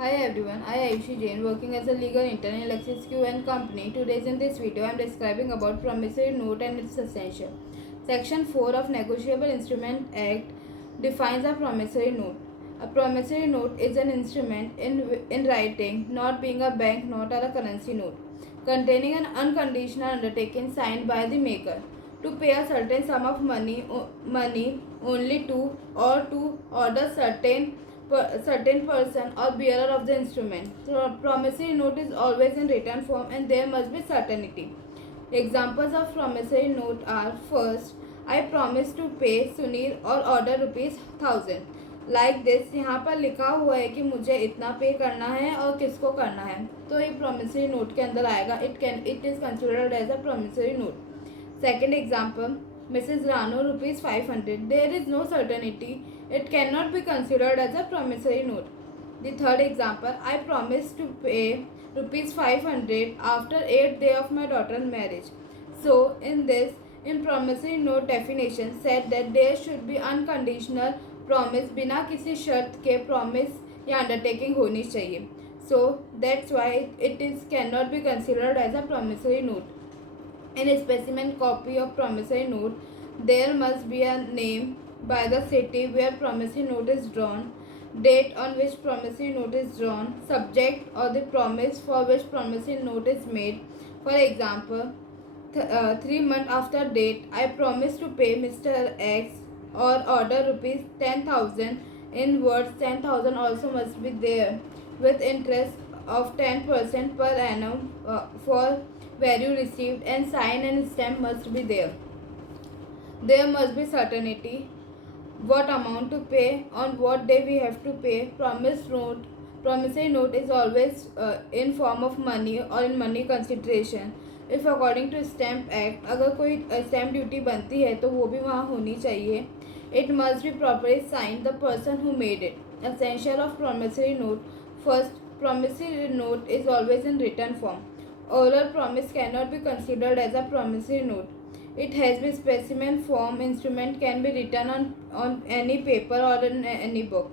Hi everyone, I Ayushi Jain working as a legal intern in Lexis Q and Company. Today in this video I am describing about promissory note and its essential. Section 4 of Negotiable Instrument Act defines a promissory note. A promissory note is an instrument in writing, not being a bank note or a currency note, containing an unconditional undertaking signed by the maker to pay a certain sum of money only to or to order certain person or bearer of the instrument. So promissory note is always in written form and there must be certainty. Examples of promissory note are: first, I promise to pay Sunil or order ₹1000. Like this यहाँ पर लिखा हुआ है कि मुझे इतना पे करना है और किसको करना है, तो ये प्रोमिसरी नोट के अंदर आएगा. It is considered as a promissory note. Second example, Mrs. Rano ₹500. There is no certainty. It cannot be considered as a promissory note. The third example, I promise to pay ₹500 after 8th day of my daughter's marriage. So, in promissory note definition said that there should be unconditional promise, बिना किसी शर्त के promise या undertaking होनी चाहिए. So, that's why it is cannot be considered as a promissory note. In a specimen copy of promissory note, there must be a name by the city where promissory note is drawn, date on which promissory note is drawn, subject or the promise for which promissory note is made. For example, 3 months after date, I promise to pay Mr. X or order ₹10,000. In words, 10,000 also must be there with interest of 10% per annum for value received, and sign and stamp must be there. There must be certainty what amount to pay, on what day we have to pay. Promissory note is always in form of money or in money consideration. If according to Stamp Act अगर कोई stamp duty बनती है तो वो भी वहाँ होनी चाहिए. It must be properly signed the person who made it. Essential of promissory note. First, promissory note is always in written form. Oral promise cannot be considered as a promissory note. It has been specimen form. Instrument can be written on any paper or in any book.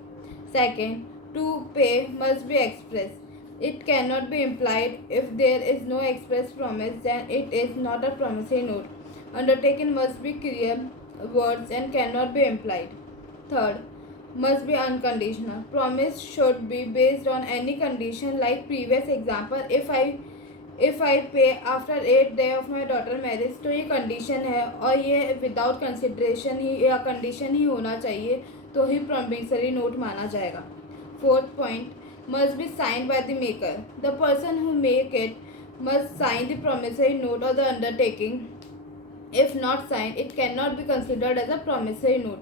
Second, to pay must be expressed. It cannot be implied. If there is no express promise, then it is not a promissory note. Undertaking must be clear words and cannot be implied. Third, must be unconditional. Promise should be based on any condition, like previous example. If I pay after 8th day of my daughter marriage, तो ये condition है और ये without consideration ही या condition ही होना चाहिए तो ही promissory note माना जाएगा. Fourth point, must be signed by the maker. The person who make it must sign the promissory note or the undertaking. If not signed, it cannot be considered as a promissory note.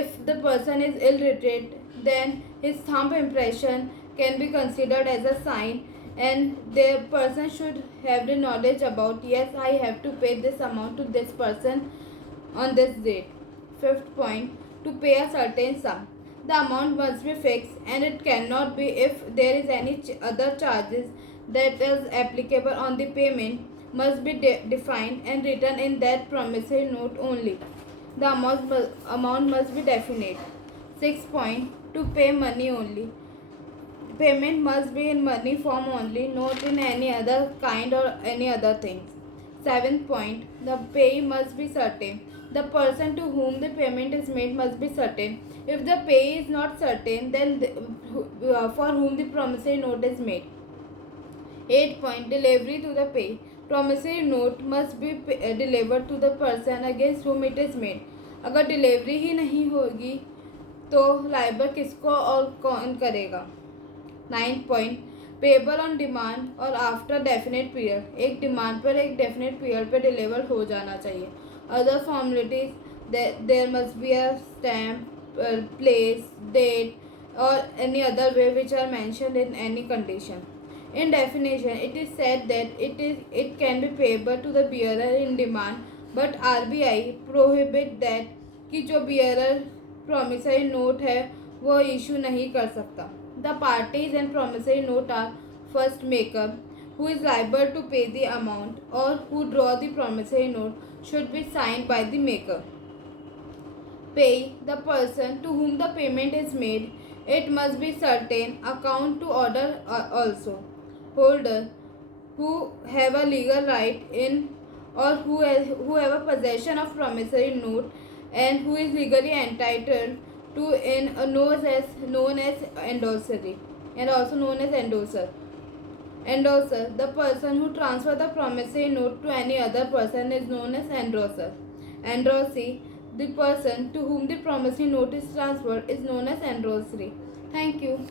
If the person is illiterate, then his thumb impression can be considered as a sign, and the person should have the knowledge about, yes, I have to pay this amount to this person on this date. Fifth point, to pay a certain sum. The amount must be fixed and it cannot be if there is any other charges that is applicable on the payment must be defined and written in that promissory note only. The amount must be definite. Sixth point, to pay money only. Payment must be in money form only, not in any other kind or any other things. Seventh point, the payee must be certain. The person to whom the payment is made must be certain. If the payee is not certain, then for whom the promissory note is made. 8 point, delivery to the payee. Promissory note must be delivered to the person against whom it is made. अगर delivery ही नहीं होगी तो लाइबर किसको और कौन करेगा. 9 पॉइंट, पेबल ऑन डिमांड और आफ्टर डेफिनेट पीरियड. एक डिमांड पर एक डेफिनेट पीरियड पर डिलीवर हो जाना चाहिए. Other formalities, there must be a stamp, place, date, or any other way which are mentioned in any condition. In definition, it is said that it can be payable to the bearer in demand, but RBI prohibit that कि जो bearer promissory note है वो issue नहीं कर सकता. The parties and promissory note are: first, maker, who is liable to pay the amount or who draw the promissory note, should be signed by the maker. Pay, the person to whom the payment is made. It must be certain account to order also. Holder who have a legal right in or who have a possession of promissory note and who is legally entitled to in known as endossery and also known as endorser. Endorser, the person who transfers the promissory note to any other person, is known as endorser. Endorsee, the person to whom the promissory note is transferred, is known as endorsery. Thank you.